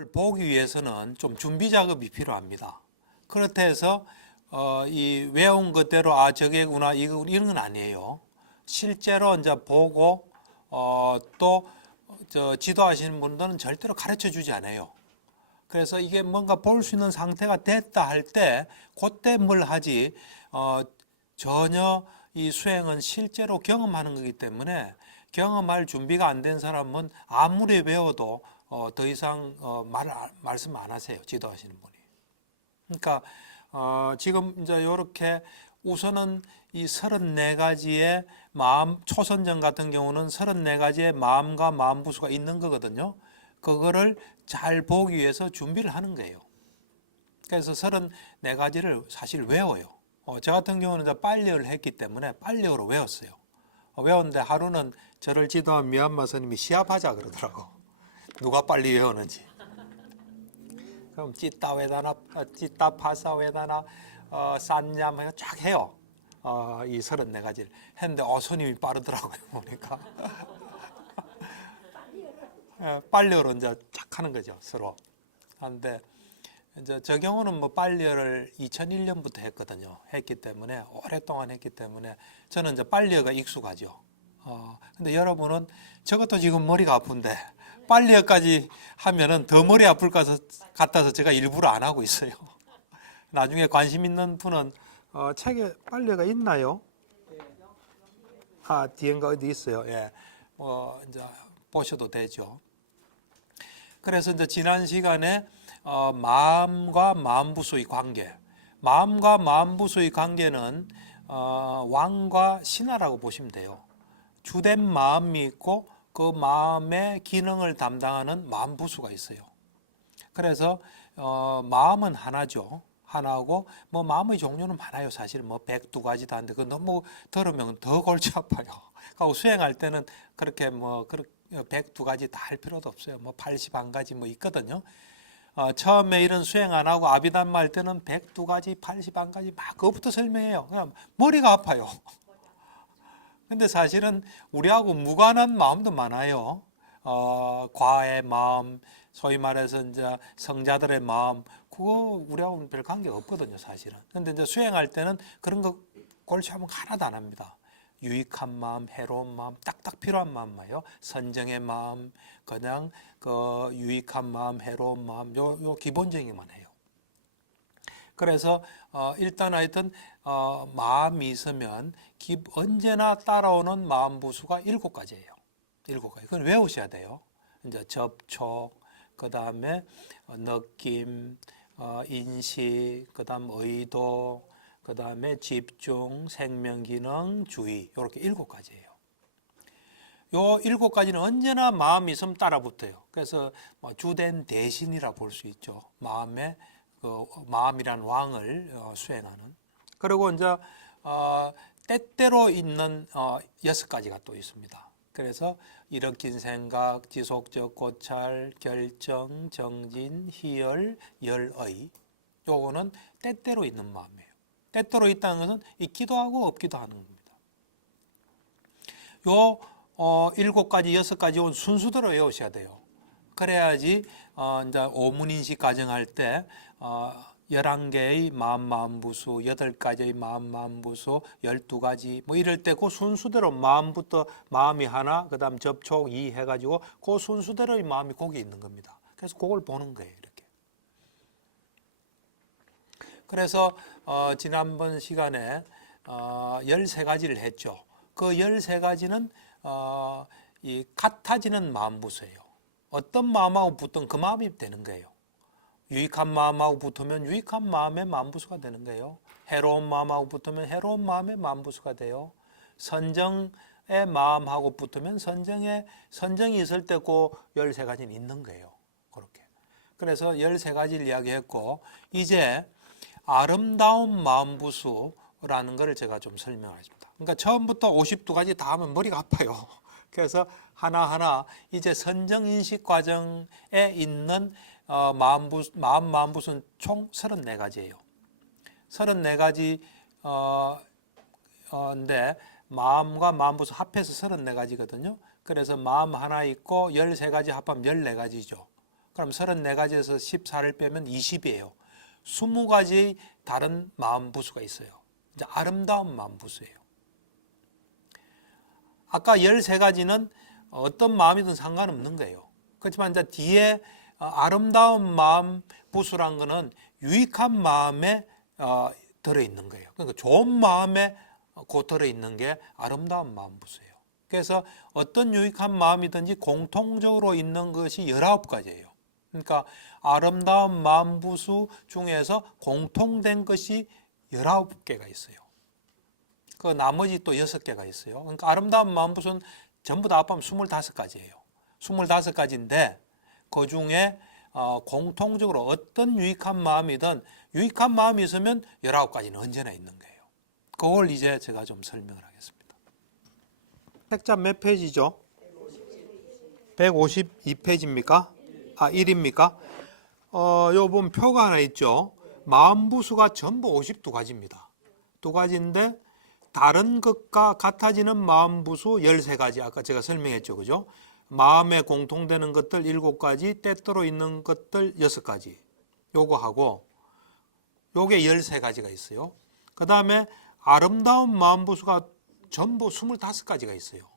걸 보기 위해서는 좀 준비 작업이 필요합니다. 그렇다 해서 이 외운 것대로 저게구나 이거구나 이런 건 아니에요. 실제로 이제 보고 또 지도하시는 분들은 절대로 가르쳐 주지 않아요. 그래서 이게 뭔가 볼 수 있는 상태가 됐다 할 때 그때 뭘 하지 전혀 이 수행은 실제로 경험하는 거기 때문에 경험할 준비가 안 된 사람은 아무리 배워도 더 이상 말씀 안 하세요. 지도하시는 분이. 그러니까 지금 이제 이렇게 우선은 이 34가지의 마음, 초선정 같은 경우는 34가지의 마음과 마음부수가 있는 거거든요. 그거를 잘 보기 위해서 준비를 하는 거예요. 그래서 34가지를 사실 외워요. 저 같은 경우는 이제 빨리어를 했기 때문에 빨리어로 외웠어요. 외웠는데 하루는 저를 지도한 미얀마 스님이 시합하자 그러더라고. 누가 빨리 외우는지. 그럼 찌따 웨다나, 찌따 파사 웨다나, 산냠 해서 쫙 해요. 이 34가지를 했는데 스님이 빠르더라고요. 보니까. 빨리어로 이제 쫙 하는 거죠, 서로. 그런데 이제 저 경우는 뭐 빨리어를 2001년부터 했거든요. 했기 때문에 오랫동안 했기 때문에 저는 이제 빨리어가 익숙하죠. 근데 여러분은 저것도 지금 머리가 아픈데 빨리어까지 하면은 더 머리 아플 것 같아서 제가 일부러 안 하고 있어요. 나중에 관심 있는 분은 책에 빨리어가 있나요? 뒤엔가 어디 있어요. 예, 이제 보셔도 되죠. 그래서 이제 지난 시간에 마음과 마음부수의 관계, 마음과 마음부수의 관계는 왕과 신하라고 보시면 돼요. 주된 마음이 있고 그 마음의 기능을 담당하는 마음부수가 있어요. 그래서 마음은 하나죠. 하나고 뭐 마음의 종류는 많아요. 사실 뭐 102가지도 한데 그 너무 들으면 더 골치 아파요. 그리고 수행할 때는 그렇게 뭐 102가지 다 할 필요도 없어요. 뭐 81가지 뭐 있거든요. 처음에 이런 수행 안 하고 아비담마 할 때는 102가지, 81가지 막 그것부터 설명해요. 그냥 머리가 아파요. 근데 사실은 우리하고 무관한 마음도 많아요. 과의 마음, 소위 말해서 이제 성자들의 마음, 그거 우리하고는 별 관계가 없거든요, 사실은. 근데 이제 수행할 때는 그런 거 골치 아프면 하나도 안 합니다. 유익한 마음, 해로운 마음, 딱딱 필요한 마음만요. 선정의 마음, 그냥 그 유익한 마음, 해로운 마음, 요 기본적인만 해요. 그래서 일단 하여튼 마음이 있으면 언제나 따라오는 마음 부수가 7가지예요. 7가지. 그건 외우셔야 돼요. 이제 접촉, 그 다음에 느낌, 인식, 그 다음 의도, 그 다음에 집중, 생명기능, 주의, 이렇게 7가지예요. 요 7가지는 언제나 마음이 있으면 따라붙어요. 그래서 주된 대신이라 볼 수 있죠. 마음이란 왕을 수행하는. 그리고 이제 때때로 있는 6가지가 또 있습니다. 그래서 일으킨 생각, 지속적 고찰, 결정, 정진, 희열, 열의. 요거는 때때로 있는 마음이에요. 때때로 있다는 것은 있기도 하고 없기도 하는 겁니다. 요 7가지, 6가지 순수대로 외우셔야 돼요. 그래야지 이제 오문인식 과정할 때 11개의 마음부수, 8가지의 마음부수, 12가지 뭐 이럴 때 그 순수대로 마음부터 마음이 하나, 그 다음 접촉 2 해가지고 그 순수대로의 마음이 거기 있는 겁니다. 그래서 그걸 보는 거예요, 이렇게. 그래서 지난번 시간에 13가지를 했죠. 그 13가지는 이 같아지는 마음부수예요. 어떤 마음하고 붙든 그 마음이 되는 거예요. 유익한 마음하고 붙으면 유익한 마음의 마음부수가 되는 거예요. 해로운 마음하고 붙으면 해로운 마음의 마음부수가 돼요. 선정의 마음하고 붙으면 선정이 있을 때 그 13가지는 있는 거예요. 그렇게. 그래서 13가지를 이야기했고 이제 아름다운 마음부수라는 것을 제가 좀 설명하겠습니다. 그러니까 처음부터 52가지 다 하면 머리가 아파요. 그래서 하나하나 이제 선정인식 과정에 있는 마음부수는 총 34가지예요. 34가지인데 마음과 마음부수 합해서 34가지거든요. 그래서 마음 하나 있고 13가지 합하면 14가지죠. 그럼 34가지에서 14를 빼면 20이에요. 20가지의 다른 마음부수가 있어요. 이제 아름다운 마음부수예요. 아까 13가지는 어떤 마음이든 상관없는 거예요. 그렇지만 이제 뒤에 아름다운 마음 부수란 거는 유익한 마음에 들어있는 거예요. 그러니까 좋은 마음에 곧 들어있는 게 아름다운 마음 부수예요. 그래서 어떤 유익한 마음이든지 공통적으로 있는 것이 19가지예요. 그러니까 아름다운 마음 부수 중에서 공통된 것이 19개가 있어요. 그 나머지 또 6개가 있어요. 그러니까 아름다운 마음 부수는 전부 다 합하면 25가지예요. 25가지인데 그 중에 공통적으로 어떤 유익한 마음이든 유익한 마음이 있으면 19가지는 언제나 있는 거예요. 그걸 이제 제가 좀 설명을 하겠습니다. 책자 몇 페이지죠? 152페이지입니까? 1입니까? 요 보면 표가 하나 있죠. 마음부수가 전부 52가지입니다. 2가지인데 다른 것과 같아지는 마음부수 13가지 아까 제가 설명했죠. 그죠? 마음에 공통되는 것들 7가지, 때때로 있는 것들 6가지. 요거 하고 요게 13가지가 있어요. 그 다음에 아름다운 마음부수가 전부 25가지가 있어요.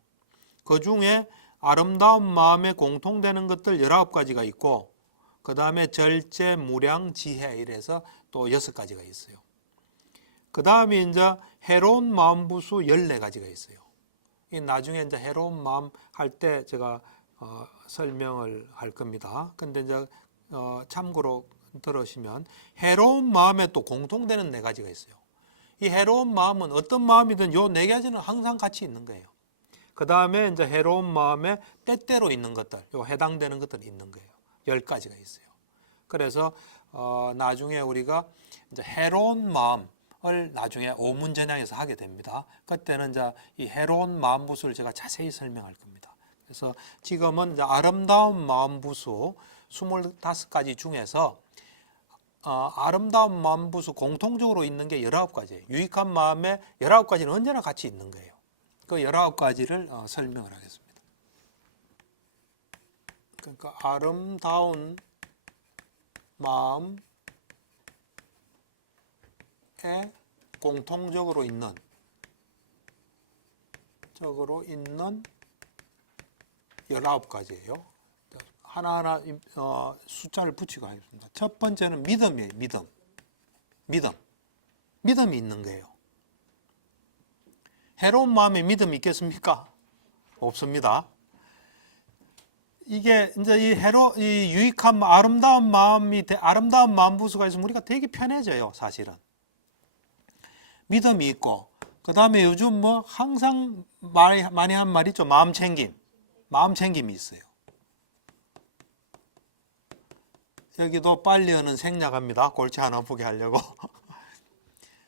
그 중에 아름다운 마음에 공통되는 것들 19가지가 있고 그 다음에 절제, 무량, 지혜 이래서 또 6가지가 있어요. 그 다음에 이제 해로운 마음부수 14가지가 있어요. 나중에 이제 해로운 마음 할 때 제가 설명을 할 겁니다. 근데 이제 참고로 들으시면 해로운 마음에 또 공통되는 4가지가 있어요. 이 해로운 마음은 어떤 마음이든 요 4가지는 항상 같이 있는 거예요. 그 다음에 이제 해로운 마음에 때때로 있는 것들, 요 해당되는 것들이 있는 거예요. 10가지가 있어요. 그래서 나중에 우리가 이제 해로운 마음을 나중에 오문전향에서 하게 됩니다. 그때는 이제 이 해로운 마음부수를 제가 자세히 설명할 겁니다. 그래서 지금은 이제 아름다운 마음부수 25가지 중에서 아름다운 마음부수 공통적으로 있는 게 19가지예요. 유익한 마음에 19가지는 언제나 같이 있는 거예요. 그 19가지를 설명을 하겠습니다. 그러니까 아름다운 마음에 공통적으로 있는 적으로 있는 19가지예요. 하나하나 숫자를 붙이고 하겠습니다. 첫 번째는 믿음이에요. 믿음이 있는 거예요. 해로운 마음에 믿음이 있겠습니까? 없습니다. 이게 이제 이 유익한 아름다운 아름다운 마음 부수가 있으면 우리가 되게 편해져요, 사실은. 믿음이 있고, 그 다음에 요즘 뭐 항상 많이 한 말 있죠. 마음챙김이 있어요. 여기도 빨리 하는 생략합니다. 골치 안 아프게 하려고.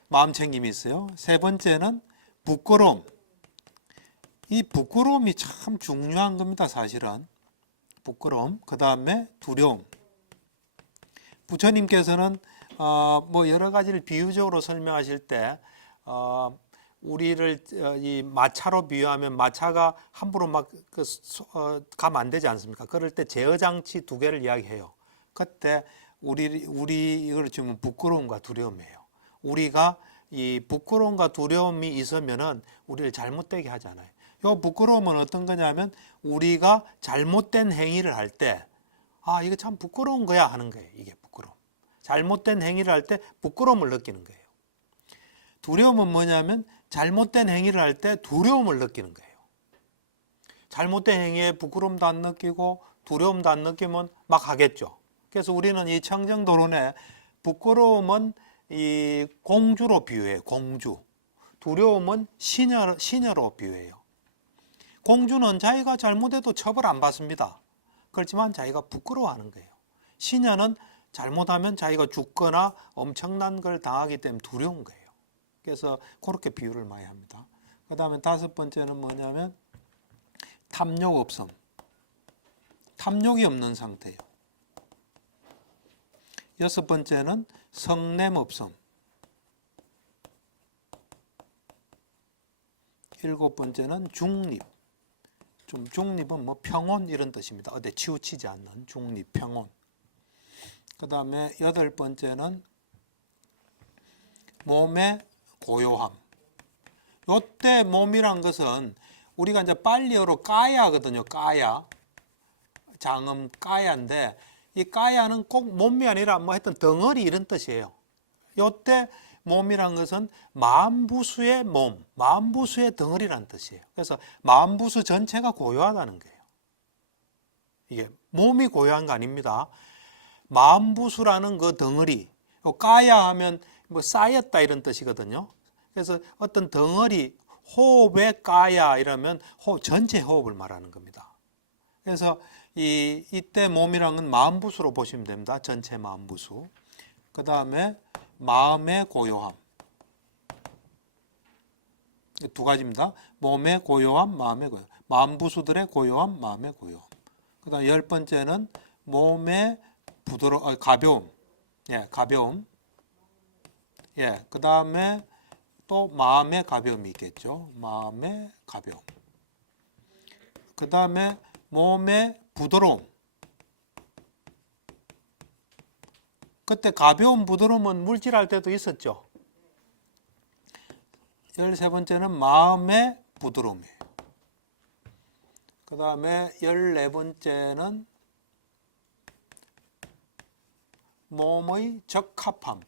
마음챙김이 있어요. 세 번째는 부끄러움. 이 부끄러움이 참 중요한 겁니다, 사실은. 부끄러움. 그 다음에 두려움. 부처님께서는 뭐 여러 가지를 비유적으로 설명하실 때 우리를 이 마차로 비유하면 마차가 함부로 막 가면 안 되지 않습니까? 그럴 때 제어장치 2개를 이야기해요. 그때 우리 이걸 지금 부끄러움과 두려움이에요. 우리가 이 부끄러움과 두려움이 있으면은 우리를 잘못되게 하잖아요. 이 부끄러움은 어떤 거냐면 우리가 잘못된 행위를 할 때 이거 참 부끄러운 거야 하는 거예요. 이게 부끄러움. 잘못된 행위를 할 때 부끄러움을 느끼는 거예요. 두려움은 뭐냐면 잘못된 행위를 할 때 두려움을 느끼는 거예요. 잘못된 행위에 부끄러움도 안 느끼고 두려움도 안 느끼면 막 하겠죠. 그래서 우리는 이 청정도론에 부끄러움은 이 공주로 비유해요. 공주. 두려움은 시녀로 비유해요. 공주는 자기가 잘못해도 처벌 안 받습니다. 그렇지만 자기가 부끄러워하는 거예요. 시녀는 잘못하면 자기가 죽거나 엄청난 걸 당하기 때문에 두려운 거예요. 그래서 그렇게 비유를 많이 합니다. 그 다음에 5번째는 뭐냐면 탐욕 없음. 탐욕이 없는 상태예요. 6번째는 성냄 없음. 7번째는 중립. 좀 중립은 뭐 평온 이런 뜻입니다. 어디 치우치지 않는 중립, 평온. 그 다음에 8번째는 몸의 고요함. 요때 몸이란 것은 우리가 이제 빨리어로 까야거든요. 까야. 장음 까야인데 이 까야는 꼭 몸이 아니라 뭐 하여튼 덩어리 이런 뜻이에요. 요때 몸이란 것은 마음부수의 몸, 마음부수의 덩어리라는 뜻이에요. 그래서 마음부수 전체가 고요하다는 거예요. 이게 몸이 고요한 거 아닙니다. 마음부수라는 그 덩어리, 까야 하면 뭐 쌓였다 이런 뜻이거든요. 그래서 어떤 덩어리, 호흡의 까야 이러면 전체 호흡을 말하는 겁니다. 그래서 이때 몸이란 건 마음부수로 보시면 됩니다. 전체 마음부수. 그 다음에 마음의 고요함. 두 가지입니다. 몸의 고요함, 마음의 고요함. 마음부수들의 고요함, 마음의 고요함. 그 다음 10번째는 몸의 가벼움. 예, 가벼움. 예, 그 다음에 또 마음의 가벼움이 있겠죠. 마음의 가벼움. 그 다음에 몸의 부드러움. 그때 가벼운 부드러움은 물질할 때도 있었죠. 13번째는 마음의 부드러움이에요. 그 다음에 14번째는 몸의 적합함.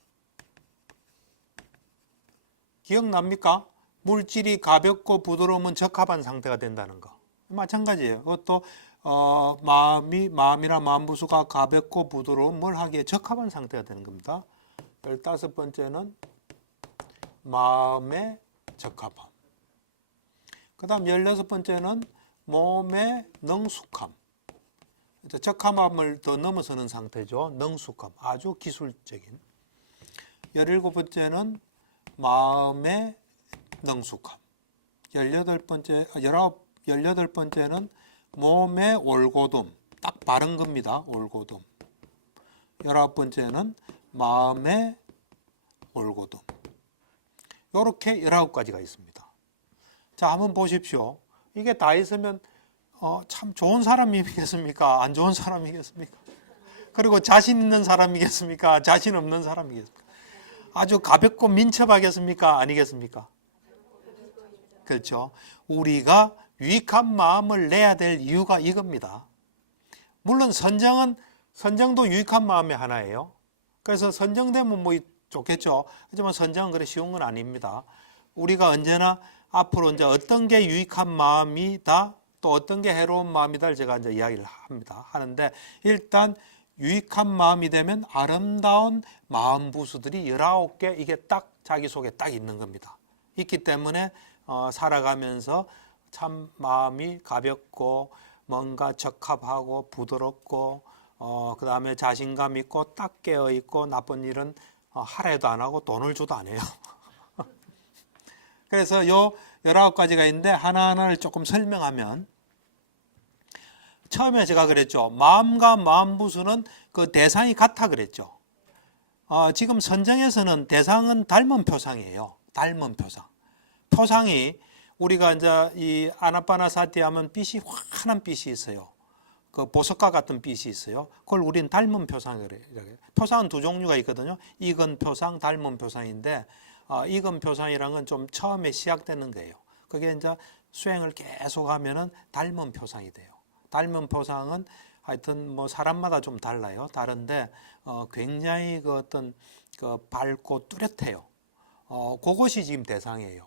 기억납니까? 물질이 가볍고 부드러우면 적합한 상태가 된다는 거. 마찬가지예요. 그것도 마음이나 마음부수가 가볍고 부드러운 뭘 하기에 적합한 상태가 되는 겁니다. 15번째는 마음의 적합함. 그 다음 16번째는 몸의 능숙함. 적합함을 더 넘어서는 상태죠. 능숙함. 아주 기술적인. 17번째는 마음의 능숙함. 18번째는 몸의 올고듬. 딱 바른 겁니다. 올고듬. 19번째는 마음의 올고듬. 이렇게 19가지가 있습니다. 자, 한번 보십시오. 이게 다 있으면 참 좋은 사람이겠습니까? 안 좋은 사람이겠습니까? 그리고 자신 있는 사람이겠습니까? 자신 없는 사람이겠습니까? 아주 가볍고 민첩하겠습니까? 아니겠습니까? 그렇죠. 우리가 유익한 마음을 내야 될 이유가 이겁니다. 물론 선정도 유익한 마음의 하나예요. 그래서 선정되면 뭐 좋겠죠. 하지만 선정은 그래 쉬운 건 아닙니다. 우리가 언제나 앞으로 이제 어떤 게 유익한 마음이다, 또 어떤 게 해로운 마음이다를 제가 이제 이야기를 하는데 일단 유익한 마음이 되면 아름다운 마음 부수들이 19개 이게 딱 자기 속에 딱 있는 겁니다. 있기 때문에 살아가면서 참 마음이 가볍고 뭔가 적합하고 부드럽고 그 다음에 자신감 있고 딱 깨어 있고 나쁜 일은 하라 해도 안 하고 돈을 줘도 안 해요. 그래서 요 19가지가 있는데 하나하나를 조금 설명하면 처음에 제가 그랬죠. 마음과 마음부수는 그 대상이 같아 그랬죠. 지금 선정에서는 대상은 닮은 표상이에요. 닮은 표상. 표상이 우리가 이제 이 아나파나사티 하면 빛이 환한 빛이 있어요. 그 보석과 같은 빛이 있어요. 그걸 우리는 닮은 표상이라고 해요. 표상은 두 종류가 있거든요. 익은 표상, 닮은 표상인데 익은 표상이란 건 좀 처음에 시작되는 거예요. 그게 이제 수행을 계속 하면은 닮은 표상이 돼요. 닮은 표상은 하여튼 뭐 사람마다 좀 달라요. 다른데 굉장히 그 어떤 그 밝고 뚜렷해요. 그것이 지금 대상이에요.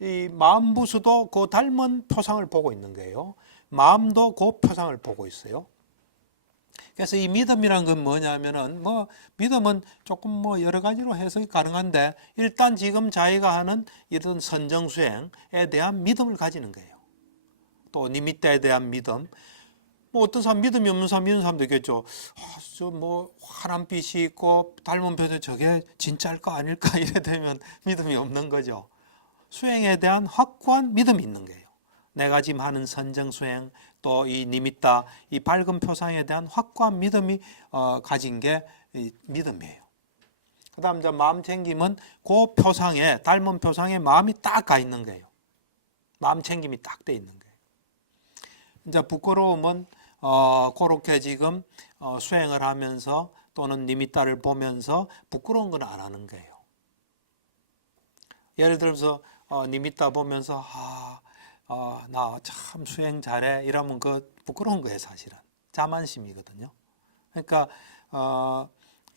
이 마음부수도 그 닮은 표상을 보고 있는 거예요. 마음도 그 표상을 보고 있어요. 그래서 이 믿음이란 건 뭐냐면은 뭐 믿음은 조금 뭐 여러 가지로 해석이 가능한데 일단 지금 자기가 하는 이런 선정 수행에 대한 믿음을 가지는 거예요. 또 니미타에 대한 믿음. 뭐 어떤 사람 믿음이 없는 사람 믿는 사람도 있겠죠. 저 뭐 환한 빛이 있고 닮은 표정 저게 진짜일까 아닐까 이래 되면 믿음이 없는 거죠. 수행에 대한 확고한 믿음이 있는 거예요. 내가 지금 하는 선정 수행 또 이 니미타 이 밝은 표상에 대한 확고한 믿음이 가진 게 믿음이에요. 그다음 이제 마음 챙김은 그 표상에 닮은 표상에 마음이 딱 가 있는 거예요. 마음 챙김이 딱 돼 있는 거예요. 이제 부끄러움은 그렇게 지금 수행을 하면서 또는 니미따를 보면서 부끄러운 건 안 하는 거예요. 예를 들어서 니미따 보면서 나 참 수행 잘해 이러면 그 부끄러운 거예요. 사실은 자만심이거든요. 그러니까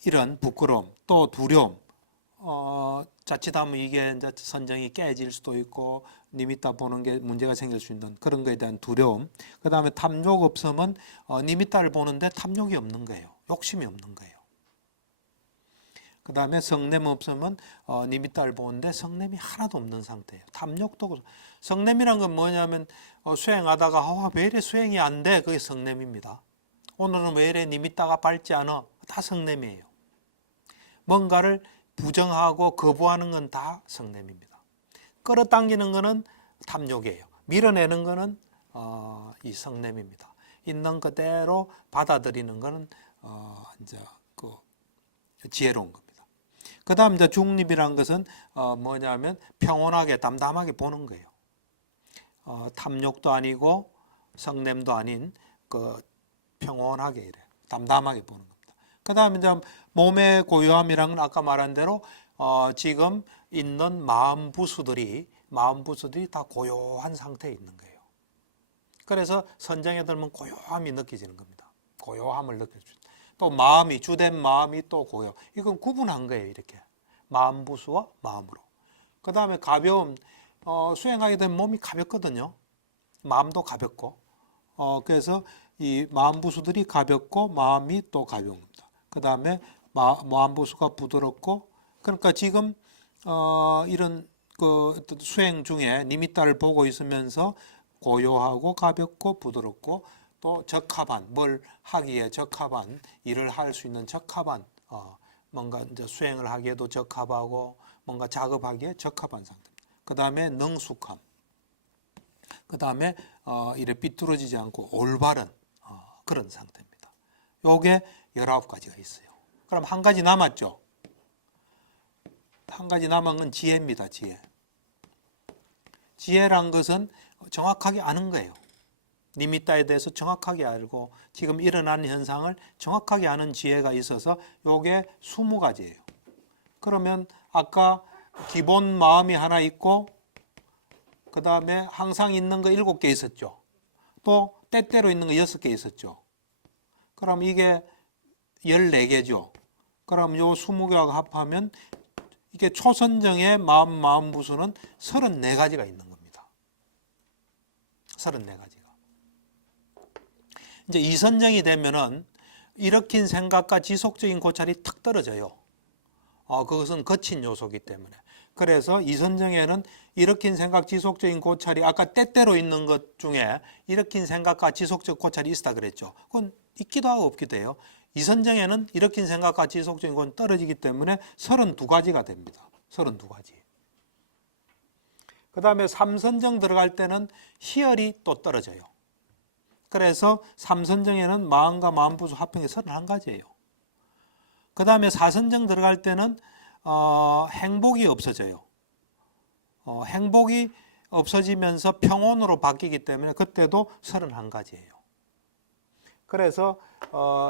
이런 부끄러움 또 두려움 자칫하면 이게 이제 선정이 깨질 수도 있고 니미따 보는 게 문제가 생길 수 있는 그런 거에 대한 두려움. 그 다음에 탐욕 없으면 니미따를 보는데 탐욕이 없는 거예요. 욕심이 없는 거예요. 그 다음에 성냄 없으면 니미따를 보는데 성냄이 하나도 없는 상태예요. 탐욕도 성냄이란 건 뭐냐면 수행하다가 왜 이래 수행이 안 돼? 그게 성냄입니다. 오늘은 왜 이래 니미따가 밝지 않아? 다 성냄이에요. 뭔가를 부정하고 거부하는 건 다 성냄입니다. 끌어당기는 거는 탐욕이에요. 밀어내는 거는 이 성냄입니다. 있는 그대로 받아들이는 거는 이제 그 지혜로운 겁니다. 그 다음 이제 중립이란 것은 뭐냐면 평온하게 담담하게 보는 거예요. 탐욕도 아니고 성냄도 아닌 그 평온하게 이래 담담하게 보는 겁니다. 그 다음에 이제 몸의 고요함이란 건 아까 말한 대로 지금 있는 마음 부수들이 다 고요한 상태에 있는 거예요. 그래서 선정에 들면 고요함이 느껴지는 겁니다. 고요함을 느낄 수 있다. 또 마음이 주된 마음이 또 고요. 이건 구분한 거예요. 이렇게 마음 부수와 마음으로. 그 다음에 가벼움. 수행하게 되면 몸이 가볍거든요. 마음도 가볍고. 그래서 이 마음 부수들이 가볍고 마음이 또 가벼운 겁니다. 그 다음에 마음 부수가 부드럽고. 그러니까 지금 이런 그 수행 중에 니미따를 보고 있으면서 고요하고 가볍고 부드럽고 또 적합한 뭘 하기에 적합한 일을 할 수 있는 적합한 뭔가 이제 수행을 하기에도 적합하고 뭔가 작업하기에 적합한 상태입니다. 그 다음에 능숙함. 그 다음에 이래 삐뚤어지지 않고 올바른 그런 상태입니다. 요게 19가지가 있어요. 그럼 한 가지 남았죠. 한 가지 남은 건 지혜입니다. 지혜. 지혜란 것은 정확하게 아는 거예요. 니미따에 대해서 정확하게 알고 지금 일어난 현상을 정확하게 아는 지혜가 있어서 요게 20가지예요. 그러면 아까 기본 마음이 하나 있고 그 다음에 항상 있는 거 7개 있었죠. 또 때때로 있는 거 6개 있었죠. 그럼 이게 14개죠. 그럼 요 20개하고 합하면 이게 초선정의 마음 부수는 34가지가 있는 겁니다. 34가지가. 이제 이선정이 되면은 일으킨 생각과 지속적인 고찰이 탁 떨어져요. 그것은 거친 요소이기 때문에. 그래서 이선정에는 일으킨 생각, 지속적인 고찰이 아까 때때로 있는 것 중에 일으킨 생각과 지속적 고찰이 있다 그랬죠. 그건 있기도 하고 없기도 해요. 이선정에는 일으킨 생각과 지속적인 건 떨어지기 때문에 32가지가 됩니다. 32가지. 그 다음에 삼선정 들어갈 때는 희열이 또 떨어져요. 그래서 삼선정에는 마음과 마음부수 합한 게 31가지예요. 그 다음에 사선정 들어갈 때는 행복이 없어져요. 행복이 없어지면서 평온으로 바뀌기 때문에 그때도 31가지예요. 그래서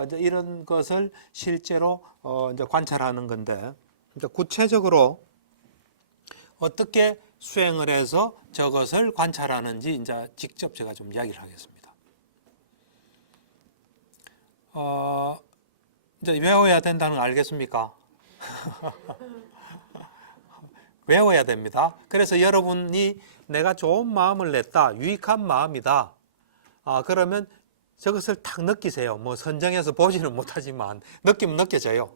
이제 이런 것을 실제로 이제 관찰하는 건데 이제 구체적으로 어떻게 수행을 해서 저것을 관찰하는지 이제 직접 제가 좀 이야기를 하겠습니다. 이제 외워야 된다는 거 알겠습니까? 외워야 됩니다. 그래서 여러분이 내가 좋은 마음을 냈다, 유익한 마음이다. 그러면 저것을 딱 느끼세요. 뭐 선정해서 보지는 못하지만 느끼면 느껴져요.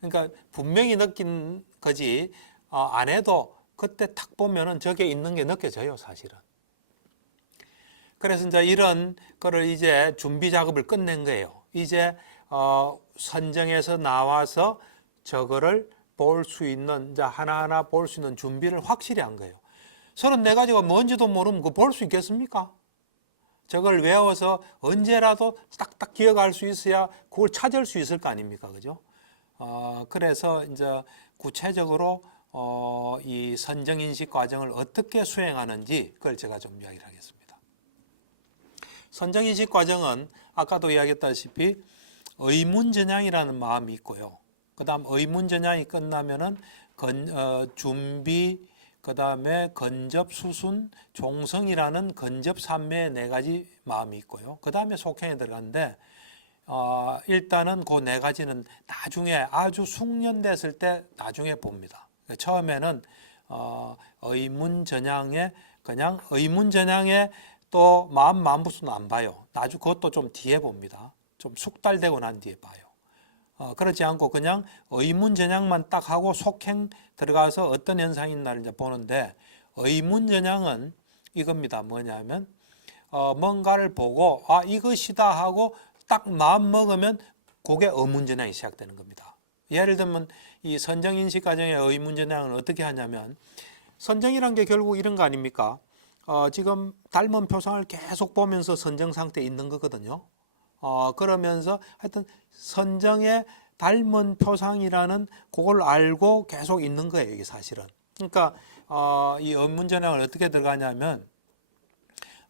그러니까 분명히 느낀 거지 안 해도 그때 딱 보면은 저게 있는 게 느껴져요, 사실은. 그래서 이제 이런 거를 이제 준비 작업을 끝낸 거예요. 이제 선정에서 나와서 저거를 볼 수 있는 이제 하나하나 볼 수 있는 준비를 확실히 한 거예요. 34가지가 뭔지도 모르면 그거 볼 수 있겠습니까? 저걸 외워서 언제라도 딱딱 기억할 수 있어야 그걸 찾을 수 있을 거 아닙니까? 그죠? 그래서 이제 구체적으로 이 선정인식 과정을 어떻게 수행하는지 그걸 제가 좀 이야기를 하겠습니다. 선정인식 과정은 아까도 이야기했다시피 의문전향이라는 마음이 있고요. 그 다음 의문전향이 끝나면은 준비, 그 다음에 건접, 수순, 종성이라는 건접 삼매의 네 가지 마음이 있고요. 그 다음에 속행에 들어가는데 일단은 그 네 가지는 나중에 아주 숙련됐을 때 나중에 봅니다. 처음에는 의문전향에 그냥 의문전향에 또 마음부수는 안 봐요. 나중 그것도 좀 뒤에 봅니다. 좀 숙달되고 난 뒤에 봐요. 그렇지 않고 그냥 의문전향만 딱 하고 속행 들어가서 어떤 현상이 있나를 이제 보는데, 의문전향은 이겁니다. 뭐냐면 뭔가를 보고 이것이다 하고 딱 마음 먹으면 그게 의문전향이 시작되는 겁니다. 예를 들면 이 선정인식 과정의 의문전향은 어떻게 하냐면, 선정이란 게 결국 이런 거 아닙니까? 지금 닮은 표상을 계속 보면서 선정 상태에 있는 거거든요. 그러면서 하여튼 선정의 닮은 표상이라는 그걸 알고 계속 있는 거예요, 이게 사실은. 그러니까 이 의문전향을 어떻게 들어가냐면,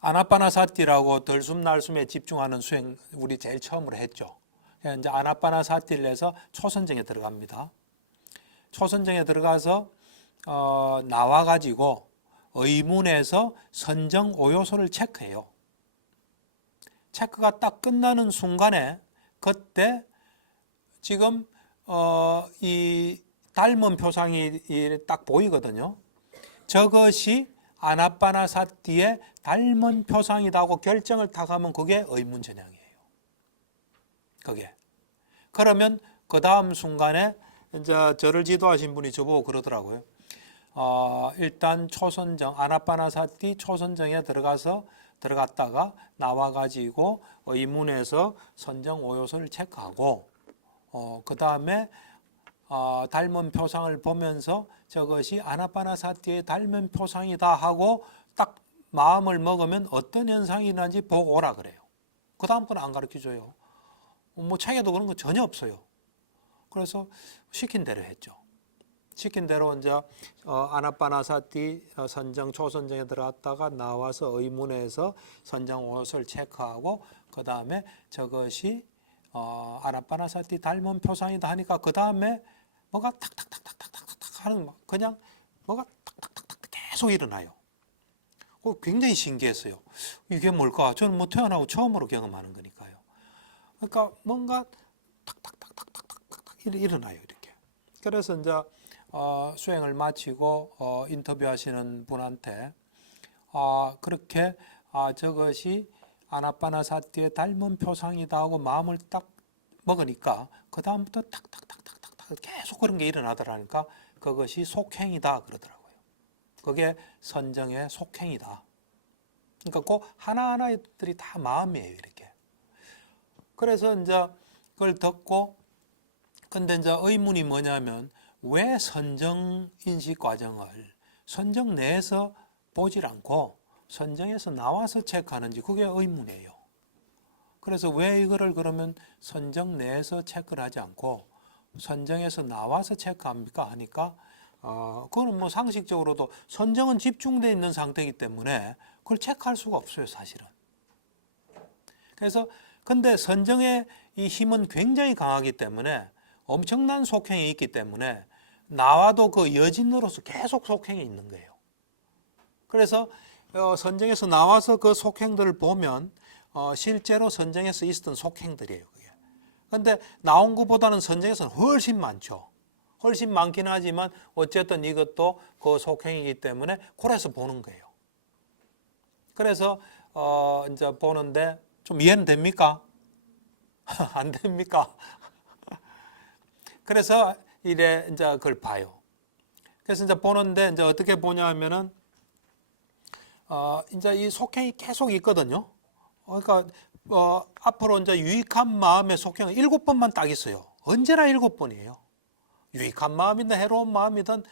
아나빠나사티라고 들숨 날숨에 집중하는 수행 우리 제일 처음으로 했죠. 이제 아나빠나사티를 해서 초선정에 들어갑니다. 초선정에 들어가서 나와가지고 의문에서 선정 5요소를 체크해요. 체크가 딱 끝나는 순간에 그때 지금 이 닮은 표상이 딱 보이거든요. 저것이 아나빠나사티의 닮은 표상이라고 결정을 딱 하면 그게 의문전향이에요. 그게. 그러면 그 다음 순간에 이제 저를 지도하신 분이 저보고 그러더라고요. 일단 초선정, 아나빠나사티 초선정에 들어갔다가 나와가지고 의문에서 선정 5요소를 체크하고, 그 다음에 닮은 표상을 보면서 저것이 아나빠나사티의 닮은 표상이다 하고 딱 마음을 먹으면 어떤 현상이 있는지 보고 오라 그래요. 그 다음 건 안 가르쳐줘요. 뭐 책에도 그런 거 전혀 없어요. 그래서 시킨 대로 했죠. 시킨 대로 이제 아나빠나사티 선정 초선정에 들어갔다가 나와서 의문에서 선정 5요소를 체크하고, 그 다음에 저것이 아나빠나사티 닮은 표상이다 하니까 그 다음에 뭐가 탁탁탁탁탁탁탁 하는, 그냥 뭐가 탁탁탁탁 계속 일어나요. 굉장히 신기했어요. 이게 뭘까? 저는 뭐 태어나고 처음으로 경험하는 거니까요. 그러니까 뭔가 탁탁탁탁탁탁탁 일어나요, 이렇게. 그래서 이제 수행을 마치고 인터뷰하시는 분한테 그렇게 저것이 아나빠나사티의 닮은 표상이다 하고 마음을 딱 먹으니까 그 다음부터 탁탁탁탁탁탁 계속 그런 게 일어나더라니까 그것이 속행이다 그러더라고요. 그게 선정의 속행이다. 그러니까 그 하나하나들이 다 마음이에요, 이렇게. 그래서 이제 그걸 듣고, 근데 이제 의문이 뭐냐면, 왜 선정 인식 과정을 선정 내에서 보질 않고 선정에서 나와서 체크하는지, 그게 의문이에요. 그래서 왜 이거를 그러면 선정 내에서 체크를 하지 않고 선정에서 나와서 체크합니까 하니까 그거는 뭐 상식적으로도 선정은 집중되어 있는 상태이기 때문에 그걸 체크할 수가 없어요, 사실은. 그래서 근데 선정의 이 힘은 굉장히 강하기 때문에 엄청난 속행이 있기 때문에 나와도 그 여진으로서 계속 속행이 있는 거예요. 그래서 선정에서 나와서 그 속행들을 보면 실제로 선정에서 있었던 속행들이에요, 그게. 근데 나온 것보다는 선정에서는 훨씬 많죠. 훨씬 많긴 하지만 어쨌든 이것도 그 속행이기 때문에 그래서 보는 거예요. 그래서 이제 보는데 좀 이해는 됩니까? 안 됩니까? 그래서 이래 이제 그걸 봐요. 그래서 이제 보는데 이제 어떻게 보냐 하면은 이제 이 속행이 계속 있거든요. 그러니까 앞으로 이제 유익한 마음의 속행은 7번만 딱 있어요. 언제나 7번이에요. 유익한 마음이든 해로운 마음이든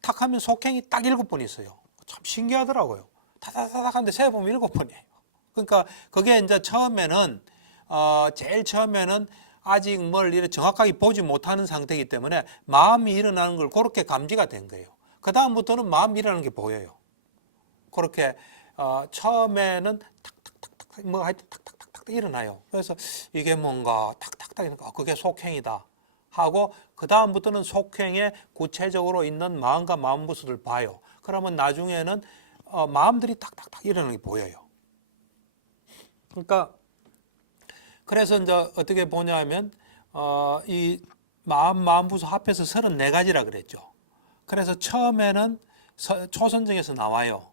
탁 하면 속행이 딱 7번 있어요. 참 신기하더라고요. 타다다닥 하는데 세보면 7번이에요. 그러니까 그게 이제 처음에는 제일 처음에는 아직 뭘 이렇게 정확하게 보지 못하는 상태이기 때문에 마음이 일어나는 걸 그렇게 감지가 된 거예요. 그 다음부터는 마음이 일어나는 게 보여요. 그렇게 처음에는 탁탁탁탁 뭐 하여튼 탁탁탁탁 탁탁탁 일어나요. 그래서 이게 뭔가 탁탁탁 이러니까 그게 속행이다 하고 그 다음부터는 속행에 구체적으로 있는 마음과 마음부수를 봐요. 그러면 나중에는 마음들이 탁탁탁 일어나는 게 보여요. 그러니까 그래서 이제 어떻게 보냐면 이 마음부수 합해서 34가지라 그랬죠. 그래서 처음에는 초선정에서 나와요.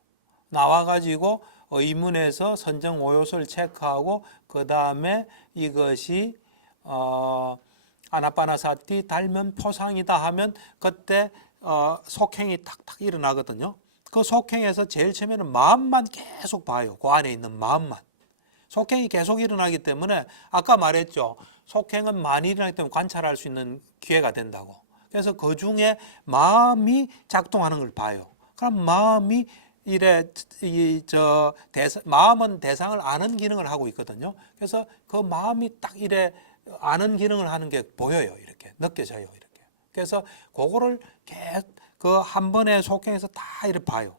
나와가지고 의문에서 선정 오요소를 체크하고 그 다음에 이것이 아나빠나사티 닮은 표상이다 하면 그때 속행이 탁탁 일어나거든요. 그 속행에서 제일 처음에는 마음만 계속 봐요. 그 안에 있는 마음만. 속행이 계속 일어나기 때문에 아까 말했죠. 속행은 많이 일어나기 때문에 관찰할 수 있는 기회가 된다고. 그래서 그 중에 마음이 작동하는 걸 봐요. 그럼 마음이 마음은 대상을 아는 기능을 하고 있거든요. 그래서 그 마음이 딱 아는 기능을 하는 게 보여요. 이렇게 느껴져요. 이렇게. 그래서 그거를 그 한 번에 속행해서 다 이렇게 봐요.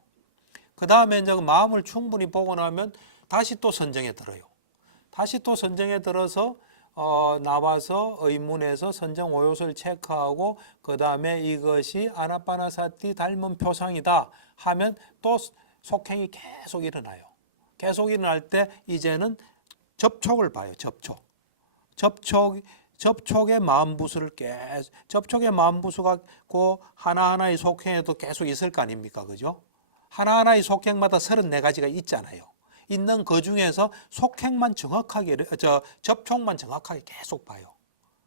그 다음에 이제 그 마음을 충분히 보고 나면 다시 또 선정에 들어요. 다시 또 선정에 들어서 나와서 의문에서 선정 오요소를 체크하고 그 다음에 이것이 아나빠나사티 닮은 표상이다 하면 또 속행이 계속 일어나요. 계속 일어날 때 이제는 접촉을 봐요. 접촉의 마음부수를 접촉의 마음부수가 그 하나하나의 속행에도 계속 있을 거 아닙니까? 그죠? 하나하나의 속행마다 34가지가 있잖아요. 있는 그 중에서 속행만 정확하게, 접촉만 정확하게 계속 봐요.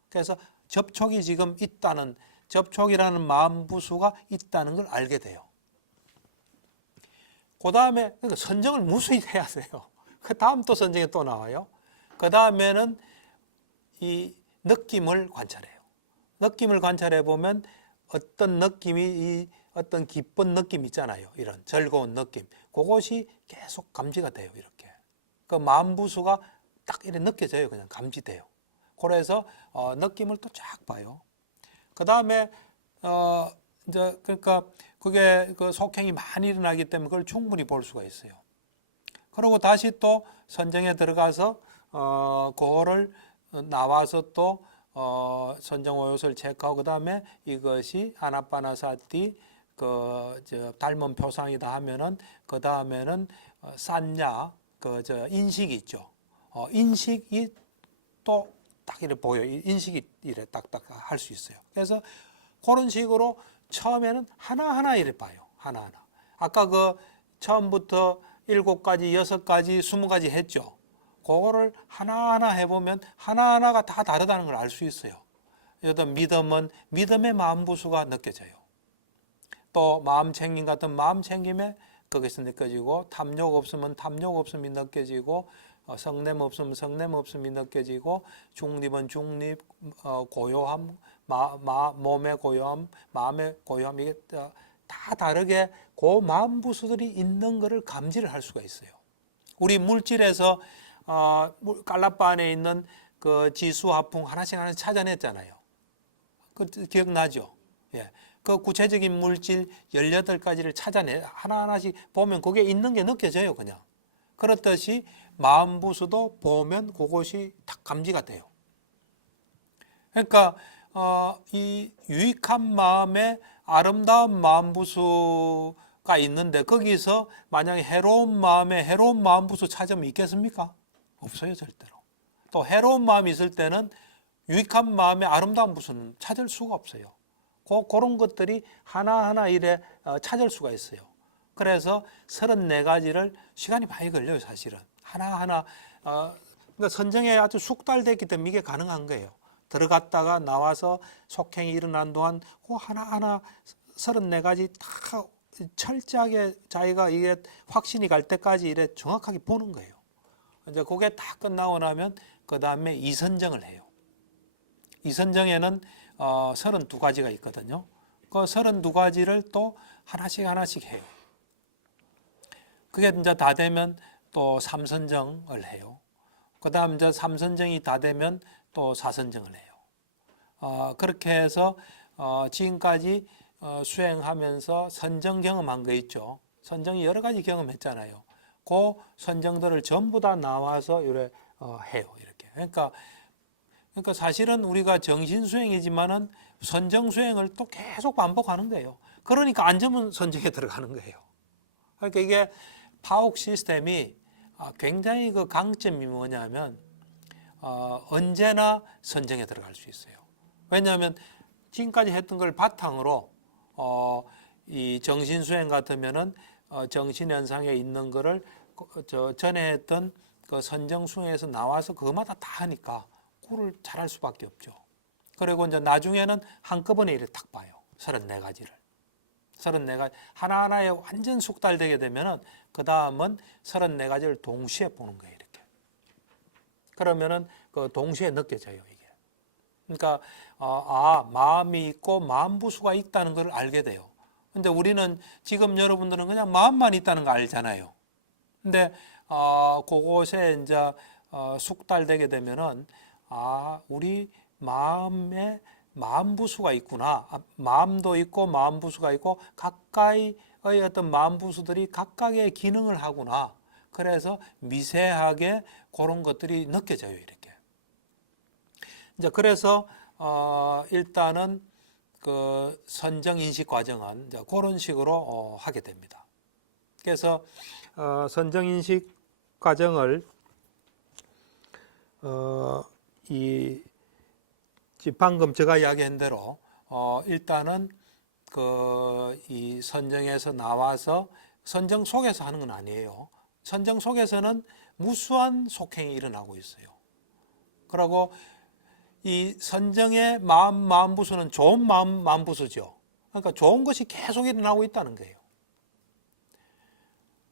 그래서 접촉이 지금 있다는, 접촉이라는 마음부수가 있다는 걸 알게 돼요. 그 다음에, 그러니까 선정을 무수히 해야 돼요. 그 다음 또 선정이 또 나와요. 그 다음에는 이 느낌을 관찰해요. 느낌을 관찰해 보면 어떤 느낌이, 어떤 기쁜 느낌 있잖아요. 이런 즐거운 느낌. 그것이 계속 감지가 돼요. 이렇게. 그 마음부수가 딱 이렇게 느껴져요. 그냥 감지돼요. 그래서 느낌을 또 쫙 봐요. 그 다음에 이제 그러니까 그게 그 속행이 많이 일어나기 때문에 그걸 충분히 볼 수가 있어요. 그리고 다시 또 선정에 들어가서 그거를 나와서 또 선정 오요소를 체크하고 그 다음에 이것이 아나빠나사티 닮은 표상이다 하면은 그 다음에는 산냐 인식이 있죠. 인식이 또 딱 이렇게 보여. 인식이 이래 딱딱 할 수 있어요. 그래서 그런 식으로 처음에는 하나하나 이래 봐요. 하나하나. 아까 그 처음부터 7가지, 6가지, 20가지 했죠. 그거를 하나하나 해보면 하나하나가 다 다르다는 걸 알 수 있어요. 여튼 믿음은 믿음의 마음부수가 느껴져요. 또 마음 챙김 같은 마음 챙김에 거기서 느껴지고 탐욕 없으면 탐욕 없음이 느껴지고 성냄 없으면 성냄 없음이 느껴지고 중립은 중립, 고요함, 몸의 고요함, 마음의 고요함 이게 다 다르게 그 마음부수들이 있는 것을 감지를 할 수가 있어요. 우리 물질에서 깔라빠 안에 있는 그 지수 화풍 하나씩 찾아냈잖아요. 그 기억나죠? 예. 그 구체적인 물질 18가지를 찾아내 하나하나씩 보면 그게 있는 게 느껴져요, 그냥. 그렇듯이 마음부수도 보면 그것이 딱 감지가 돼요. 그러니까 이 유익한 마음에 아름다운 마음부수가 있는데 거기서 만약에 해로운 마음에 해로운 마음부수 찾으면 있겠습니까? 없어요, 절대로. 또 해로운 마음이 있을 때는 유익한 마음에 아름다운 부수는 찾을 수가 없어요. 그런 것들이 하나하나 이래 찾을 수가 있어요. 그래서 34가지를 시간이 많이 걸려요, 사실은. 하나하나 그러니까 선정에 아주 숙달됐기 때문에 이게 가능한 거예요. 들어갔다가 나와서 속행이 일어난 동안 그 하나하나 34가지 다 철저하게 자기가 이게 확신이 갈 때까지 이래 정확하게 보는 거예요. 이제 그게 다 끝나고 나면 그 다음에 이선정을 해요. 이선정에는 32가지가 있거든요. 그 32가지를 또 하나씩 해요. 그게 이제 다 되면 또 3선정을 해요. 그 다음 이제 3선정이 다 되면 또 4선정을 해요. 그렇게 해서 지금까지 수행하면서 선정 경험한 거 있죠. 선정이 여러 가지 경험했잖아요. 그 선정들을 전부 다 나와서 이래 해요. 이렇게. 그러니까 사실은 우리가 정신수행이지만은 선정수행을 또 계속 반복하는 거예요. 그러니까 안점은 선정에 들어가는 거예요. 그러니까 이게 파옥 시스템이 굉장히 그 강점이 뭐냐면 언제나 선정에 들어갈 수 있어요. 왜냐하면 지금까지 했던 걸 바탕으로 이 정신수행 같으면은 정신현상에 있는 거를 전에 했던 그 선정수행에서 나와서 그것마다 다 하니까 그걸 잘할 수밖에 없죠. 그리고 이제 나중에는 한꺼번에 이렇게 딱 봐요. 34가지를. 34가지. 하나하나에 완전 숙달되게 되면은 그 다음은 34가지를 동시에 보는 거예요. 이렇게. 그러면은 그 동시에 느껴져요. 이게. 그러니까, 마음이 있고 마음부수가 있다는 걸 알게 돼요. 근데 우리는 지금 여러분들은 그냥 마음만 있다는 거 알잖아요. 근데, 그곳에 이제, 숙달되게 되면은, 우리 마음에 마음부수가 있구나. 마음도 있고 마음부수가 있고 가까이의 어떤 마음부수들이 각각의 기능을 하구나. 그래서 미세하게 그런 것들이 느껴져요. 이렇게. 이제 그래서 일단은 그 선정 인식 과정은 이제 그런 식으로 하게 됩니다. 그래서 선정 인식 과정을 방금 제가 이야기한 대로 일단은 이 선정에서 나와서 선정 속에서 하는 건 아니에요. 선정 속에서는 무수한 속행이 일어나고 있어요. 그리고 이 선정의 마음부수는 좋은 마음부수죠. 그러니까 좋은 것이 계속 일어나고 있다는 거예요.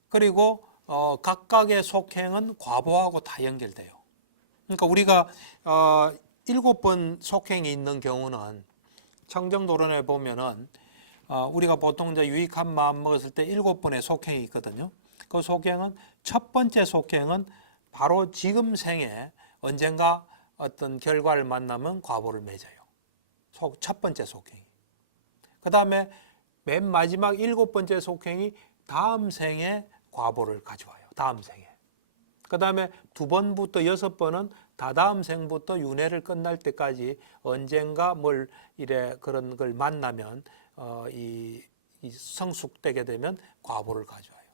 그리고 각각의 속행은 과보하고 다 연결돼요. 그러니까 우리가 7번 속행이 있는 경우는 청정도론에 보면은 우리가 보통 이제 유익한 마음 먹었을 때 7번의 속행이 있거든요. 그 속행은 첫 번째 속행은 바로 지금 생에 언젠가 어떤 결과를 만나면 과보를 맺어요. 첫 번째 속행이. 그 다음에 맨 마지막 7번째 속행이 다음 생에 과보를 가져와요. 다음 생에. 그 다음에 2번부터 6번은 다다음 생부터 윤회를 끝날 때까지 언젠가 뭘 이래 그런 걸 만나면 이 성숙되게 되면 과보를 가져와요.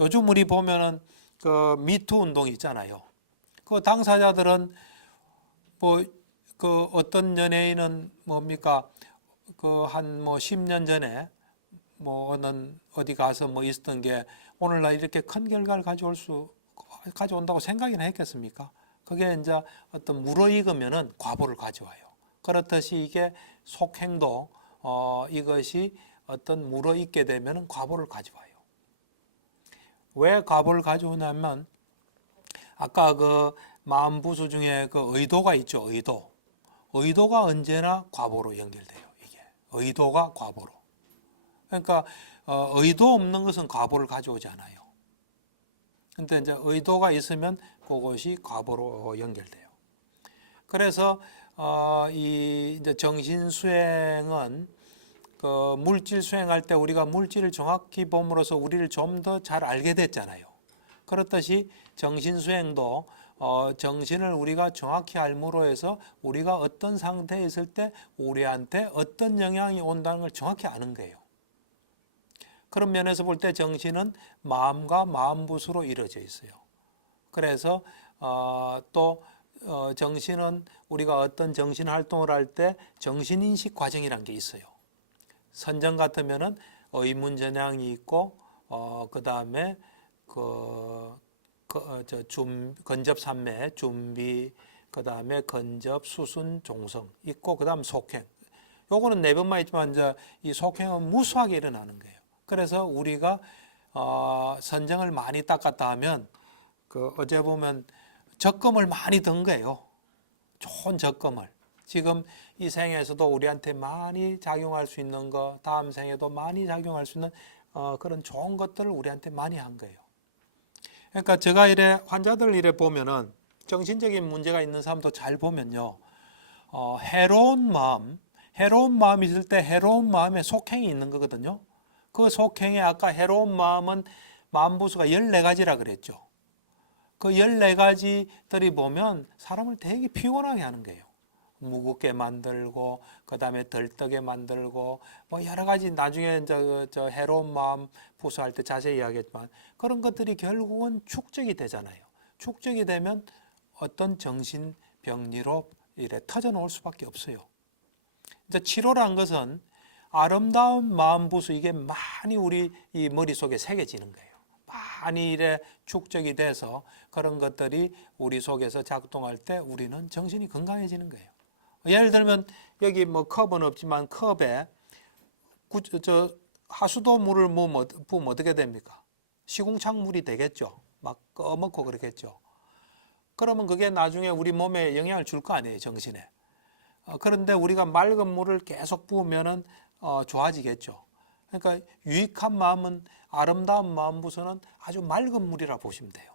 요즘 우리 보면은 그 미투 운동이 있잖아요. 그 당사자들은 뭐 그 어떤 연예인은 뭡니까 그 한 뭐 10년 전에 뭐 어디 가서 뭐 있었던 게 오늘날 이렇게 큰 결과를 가져온다고 생각이나 했겠습니까? 그게 이제 어떤 무르익으면은 과보를 가져와요. 그렇듯이 이게 속행도 이것이 어떤 무르익게 되면은 과보를 가져와요. 왜 과보를 가져오냐면 아까 그 마음부수 중에 그 의도가 있죠. 의도가 언제나 과보로 연결돼요. 이게 의도가 과보로. 그러니까 의도 없는 것은 과보를 가져오지 않아요. 근데 이제 의도가 있으면 그것이 과보로 연결돼요. 그래서 이 이제 정신 수행은 그 물질 수행할 때 우리가 물질을 정확히 봄으로써 우리를 좀 더 잘 알게 됐잖아요. 그렇듯이 정신 수행도 정신을 우리가 정확히 알므로 해서 우리가 어떤 상태에 있을 때 우리한테 어떤 영향이 온다는 걸 정확히 아는 거예요. 그런 면에서 볼 때 정신은 마음과 마음부수로 이루어져 있어요. 그래서 또 정신은 우리가 어떤 정신 활동을 할 때 정신인식 과정이라는 게 있어요. 선정 같으면은 의문전향이 있고 그 다음에 건접삼매 준비 그 다음에 건접 수순 종성 있고 그 다음 속행. 요거는 4번만 있지만 이제 이 속행은 무수하게 일어나는 거예요. 그래서 우리가 선정을 많이 닦았다 하면 그 어제 보면 적금을 많이 든 거예요. 좋은 적금을. 지금 이 생에서도 우리한테 많이 작용할 수 있는 거, 다음 생에도 많이 작용할 수 있는 그런 좋은 것들을 우리한테 많이 한 거예요. 그러니까 제가 이래 환자들 이래 보면은 정신적인 문제가 있는 사람도 잘 보면요. 해로운 마음이 있을 때 해로운 마음에 속행이 있는 거거든요. 그 속행에 아까 해로운 마음은 마음부수가 14가지라 그랬죠. 그 14가지들이 보면 사람을 되게 피곤하게 하는 거예요. 무겁게 만들고, 그 다음에 덜떡게 만들고, 뭐 여러 가지 나중에 저 해로운 마음 부수할 때 자세히 이야기했지만 그런 것들이 결국은 축적이 되잖아요. 축적이 되면 어떤 정신병리로 이래 터져 나올 수밖에 없어요. 이제 치료란 것은 아름다운 마음 부수 이게 많이 우리 이 머릿속에 새겨지는 거예요. 많이 이래 축적이 돼서 그런 것들이 우리 속에서 작동할 때 우리는 정신이 건강해지는 거예요. 예를 들면 여기 뭐 컵은 없지만 컵에 하수도 물을 부으면 어떻게 됩니까? 시궁창물이 되겠죠. 막 꺼먹고 그러겠죠. 그러면 그게 나중에 우리 몸에 영향을 줄 거 아니에요, 정신에. 그런데 우리가 맑은 물을 계속 부으면은 좋아지겠죠. 그러니까 유익한 마음은 아름다운 마음 부서는 아주 맑은 물이라 보시면 돼요.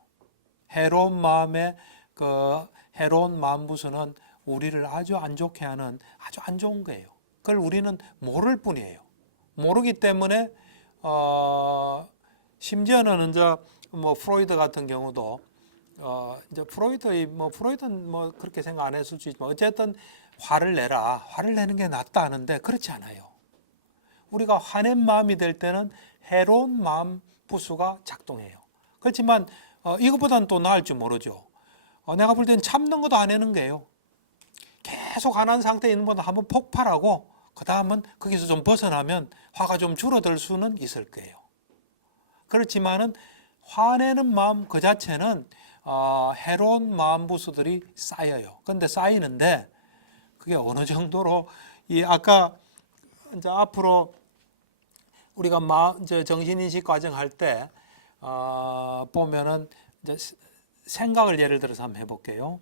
해로운 마음의 그 해로운 마음 부서는 우리를 아주 안 좋게 하는 아주 안 좋은 거예요. 그걸 우리는 모를 뿐이에요. 모르기 때문에 심지어는 이제 뭐 프로이드 같은 경우도 이제 프로이드는 뭐 그렇게 생각 안 했을 수 있지만 어쨌든 화를 내라. 화를 내는 게 낫다 하는데 그렇지 않아요. 우리가 화낸 마음이 될 때는 해로운 마음 부수가 작동해요. 그렇지만 이것보다는 또 나을 줄 모르죠. 내가 볼 때는 참는 것도 안 하는 거예요. 계속 화난 상태에 있는 것보다 한번 폭발하고 그 다음은 거기서 좀 벗어나면 화가 좀 줄어들 수는 있을 거예요. 그렇지만은 화내는 마음 그 자체는 해로운 마음 부수들이 쌓여요. 그런데 쌓이는데 그게 어느 정도로 아까 이제 앞으로 우리가 이제 정신인식 과정 할 때 보면은 이제 생각을 예를 들어서 한번 해볼게요.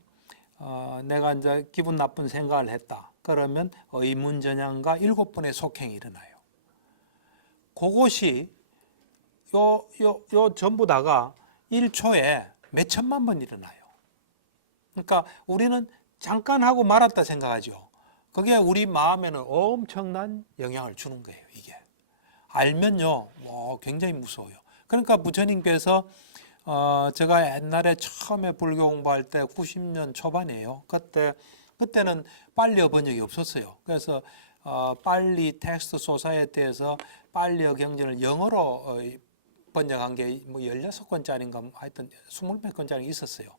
내가 이제 기분 나쁜 생각을 했다. 그러면 의문전향과 7번의 속행이 일어나요. 그것이 요 전부 다가 1초에 몇 천만 번 일어나요. 그러니까 우리는 잠깐 하고 말았다 생각하죠. 그게 우리 마음에는 엄청난 영향을 주는 거예요. 이게 알면요, 굉장히 무서워요. 그러니까 부처님께서 제가 옛날에 처음에 불교 공부할 때 90년 초반이에요. 그때는 빨리어 번역이 없었어요. 그래서 빨리 텍스트 소사이어티에서 빨리어 경전을 영어로 번역한 게 뭐 16권짜리인가 하여튼 20몇 권짜리 있었어요.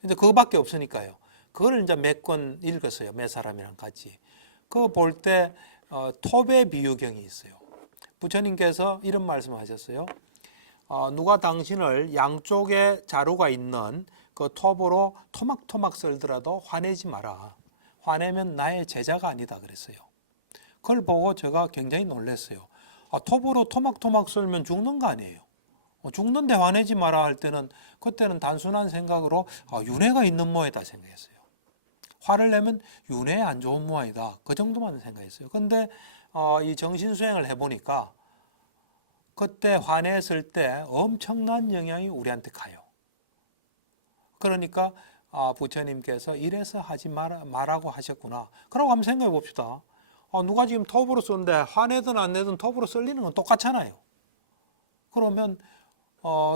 근데 그거밖에 없으니까요. 그걸 이제 몇 권 읽었어요. 몇 사람이랑 같이. 그거 볼 때 톱의 비유경이 있어요. 부처님께서 이런 말씀하셨어요. 누가 당신을 양쪽에 자루가 있는 그 톱으로 토막토막 썰더라도 화내지 마라. 화내면 나의 제자가 아니다 그랬어요. 그걸 보고 제가 굉장히 놀랐어요. 톱으로 토막토막 썰면 죽는 거 아니에요. 죽는데 화내지 마라 할 때는 그때는 단순한 생각으로 윤회가 있는 모양이다 생각했어요. 화를 내면 윤회에 안 좋은 모양이다. 그 정도만 생각했어요. 근데 이 정신수행을 해보니까 그때 화냈을 때 엄청난 영향이 우리한테 가요. 그러니까 부처님께서 이래서 하지 말라고 하셨구나. 그러고 한번 생각해 봅시다. 누가 지금 톱으로 쏘는데 화내든 안 내든 톱으로 썰리는 건 똑같잖아요. 그러면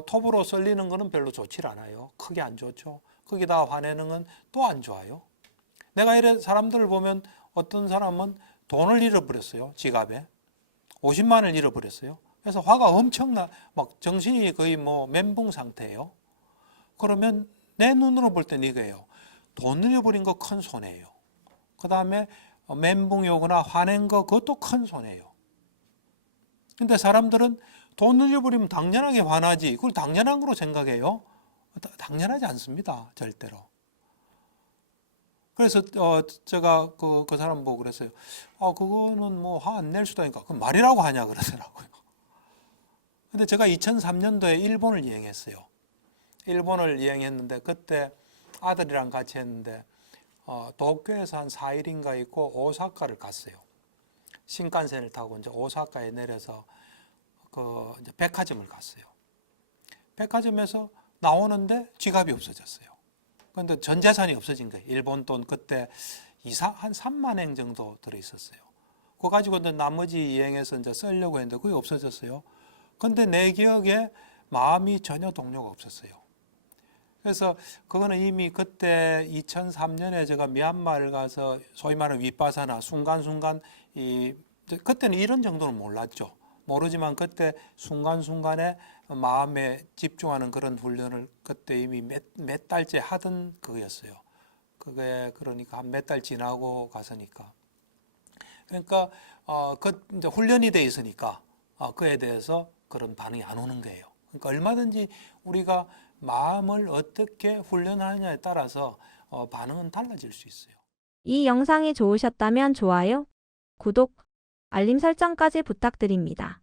톱으로 썰리는 거는 별로 좋지 않아요. 크게 안 좋죠. 거기다 화내는 건 또 안 좋아요. 내가 이래 사람들을 보면 어떤 사람은 돈을 잃어버렸어요. 지갑에 50만 원을 잃어버렸어요. 그래서 화가 엄청나 막 정신이 거의 뭐 멘붕 상태예요. 그러면 내 눈으로 볼 때는 이거예요. 돈 잃어버린 거 큰 손해예요. 그 다음에 멘붕이 오거나 화낸 거 그것도 큰 손해예요. 근데 사람들은 돈을 잃어버리면 당연하게 화나지. 그걸 당연한 거로 생각해요. 당연하지 않습니다. 절대로. 그래서 제가 그 사람 보고 그랬어요. 그거는 뭐 화 안 낼 수도 있으니까 그 말이라고 하냐 그러더라고요. 근데 제가 2003년도에 일본을 여행했어요. 일본을 여행했는데 그때 아들이랑 같이 했는데 도쿄에서 한 4일인가 있고 오사카를 갔어요. 신칸센을 타고 이제 오사카에 내려서 이제 백화점을 갔어요. 백화점에서 나오는데 지갑이 없어졌어요. 그런데 전 재산이 없어진 거예요. 일본 돈 그때 한 3만 엔 정도 들어 있었어요. 그거 가지고 이제 나머지 여행에서 이제 쓰려고 했는데 그게 없어졌어요. 근데 내 기억에 마음이 전혀 동요가 없었어요. 그래서 그거는 이미 그때 2003년에 제가 미얀마를 가서 소위 말하는 윗바사나 순간순간 그때는 이런 정도는 몰랐죠. 모르지만 그때 순간순간에 마음에 집중하는 그런 훈련을 그때 이미 몇 달째 하던 그거였어요. 그게 그러니까 한 몇 달 지나고 가서니까. 그러니까 이제 훈련이 돼 있으니까 그에 대해서 그런 반응이 안 오는 거예요. 그러니까 얼마든지 우리가 마음을 어떻게 훈련하느냐에 따라서 반응은 달라질 수 있어요. 이 영상이 좋으셨다면 좋아요, 구독, 알림 설정까지 부탁드립니다.